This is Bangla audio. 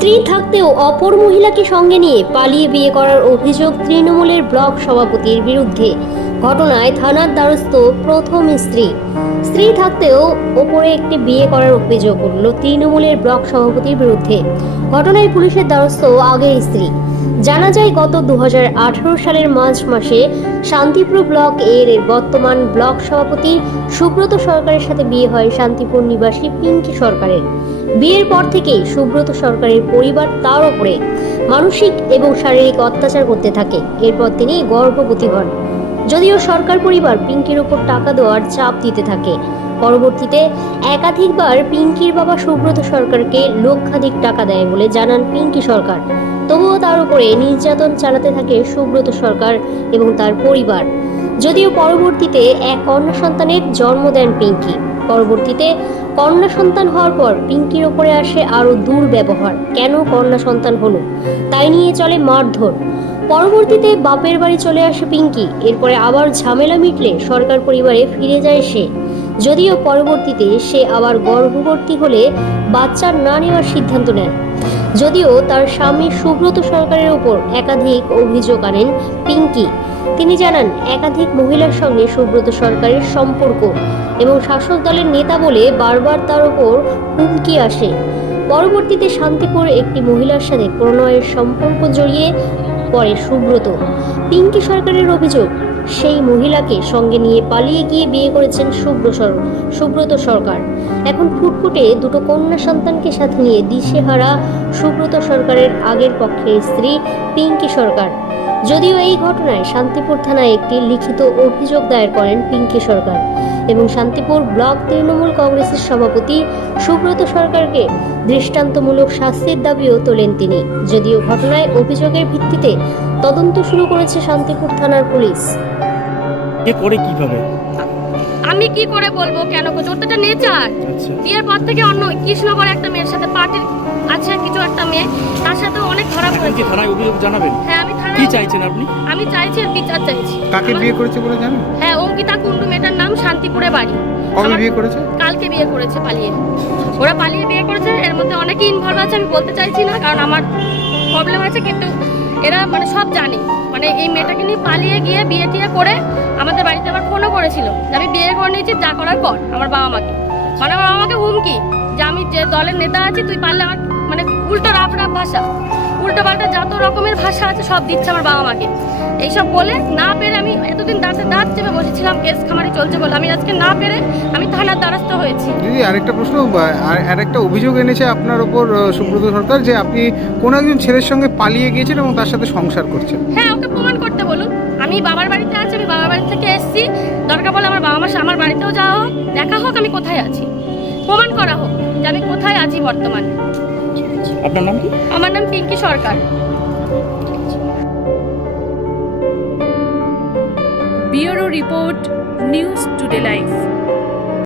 স্ত্রী থাকতেও অপর মহিলাকে সঙ্গে নিয়ে পালিয়ে বিয়ে করার অভিযোগ তৃণমূলের ব্লক সভাপতির বিরুদ্ধে। ঘটনায় থানার দ্বারস্থ প্রথম স্ত্রী থাকতেও ওপরে একটি বিয়ে করার অভিযোগ উঠল তৃণমূলের ব্লক সভাপতির বিরুদ্ধে। ঘটনায় পুলিশের দ্বারস্থ আগের স্ত্রী। জানা যায় গত 2018 সালের মার্চ মাসে শান্তিপুর ব্লক এর বর্তমান ব্লক সভাপতি সুব্রত সরকারের সাথে বিয়ে হয় শান্তিপুর নিবাসী পিঙ্কি সরকারের। বিয়ের পর থেকেই সুব্রত সরকারের পরিবার তার উপরে মানসিক এবং শারীরিক অত্যাচার করতে থাকে। এরপর তিনি গর্ভবতী হন। যদিও সরকার পরিবার পিঙ্কির উপর টাকা দেওয়ার চাপ দিতে থাকে। পরবর্তীতে একাধিকবার পিঙ্কির বাবা সুব্রত সরকারকে লক্ষাধিক টাকা দেয় বলে জানান পিঙ্কি সরকার। তবুও তার উপরে নির্যাতন চালাতে থাকে সুব্রত সরকার এবং তার পরিবার। যদিও পরবর্তীতে এক কন্যা সন্তানের জন্ম দেন পিঙ্কি। পরবর্তীতে কন্যা সন্তান হওয়ার পর পিঙ্কির ওপরে আসে আরও দুর্ব্যবহার। কেন কন্যা সন্তান হলো তাই নিয়ে চলে মারধর। পরবর্তীতে বাপের বাড়ি চলে আসে পিঙ্কি। এরপরে আবার ঝামেলা মিটলে সরকার পরিবারে ফিরে যায় সে। যদিও পরবর্তীতে সে আবার গর্ভবতী হলে বাচ্চা না নেওয়ার সিদ্ধান্ত নেয়। যদিও তার স্বামী সুব্রত সরকারের উপর একাধিক অভিযোগ আনেন পিঙ্কি। তিনি জানান একাধিক মহিলার সঙ্গে সুব্রত সরকারের সম্পর্ক এবং শাসক দলের নেতা বলে বারবার তার উপর হুমকি আসে। পরবর্তীতে শান্তিপুর একটি মহিলার সাথে প্রণয়ের সম্পর্ক জড়িয়ে পড়ে সুব্রত। পিঙ্কি সরকারের অভিযোগ সেই মহিলাকে সঙ্গে নিয়ে পালিয়ে গিয়ে বিয়ে করেছেন সুব্রত সরকার। এখন ফুটফুটে দুটো কন্যা সন্তানকে সাথে নিয়ে দিশেহারা সুব্রত সরকারের আগের পক্ষের স্ত্রী পিঙ্কি সরকার। যদিও এই ঘটনায় শান্তিপুর থানায় একটি লিখিত অভিযোগ দায়ের করেন পিঙ্কি সরকার এবং শান্তিপুর ব্লক তৃণমূল কংগ্রেসের সভাপতি সুব্রত সরকারকে দৃষ্টান্তমূলক শাস্তির দাবিও তোলেন তিনি। যদিও ঘটনায় অভিযোগের ভিত্তিতে তদন্ত শুরু করেছে শান্তিপুর থানার পুলিশ। আমি কি করে বলবো কেন করছে, ওর তো একটা নেচার। বিয়ের পর থেকে অন্য কৃষ্ণগড়ে একটা মেয়ের সাথে পার্টির আছে কিছু একটা মেয়ে, তার সাথে অনেক খারাপ হয়েছে। থানায় অভিযোগ জানাবেন? হ্যাঁ আমি থানায়। কি চাইছেন আপনি? আমি চাইছি বিচার চাইছি। কাকে বিয়ে করেছে বলে জানেন? হ্যাঁ অঙ্কিতা কুন্ডু, মেয়েটার নাম, শান্তিপুরে বাড়ি। কবে বিয়ে করেছে? কালকে বিয়ে করেছে পালিয়ে। ওরা পালিয়ে বিয়ে করেছে, এর মধ্যে অনেকে ইনভলভ আছে। আমি বলতে চাইছি না কারণ আমার প্রবলেম আছে, কিন্তু এরা মানে সব জানে। মানে এই মেয়েটাকে নিয়ে পালিয়ে গিয়ে বিয়ে টিয়ে করে আমাদের বাড়িতে আবার ফোনও করেছিল যে আমি বিয়ে করে নিয়েছি, যা করার কর। আমার বাবা মাকে মানে আমার বাবা মাকে হুমকি যে আমি যে দলের নেতা আছি তুই পারলে আমার মানে উল্টো রাফ ভাষা, উল্টো পাল্টা যত রকমের ভাষা আছে সব দিচ্ছে আমার বাবা মাকে। এইসব বলে না পেরে আমি এতদিন দাঁত চেপে বসেছিলাম, কেস খামারি চলছে বলে। আমি আজকে না পেরে আমি থানার দ্বারস্থ হয়েছি। দিদি আরেকটা প্রশ্ন, আরেকটা অভিযোগ এনেছে আপনার ওপর সুব্রত সরকার যে আপনি কোন একজন ছেলের সঙ্গে পালিয়ে গিয়েছেন এবং তার সাথে সংসার করছেন। হ্যাঁ ওকে প্রমাণ করতে বলুন। আমি বাবার বাড়িতে আছি, আমি বাবার বাড়ি থেকে এসেছি। দরকার বলে আমার বাবা মা আমার বাড়িতেও যাওয়া হোক, দেখা হোক আমি কোথায় আছি, প্রমাণ করা হোক যে আমি কোথায় আছি বর্তমানে। আপনার নাম কি? আমার নাম Pinki Sarkar. Bureau report, news today live.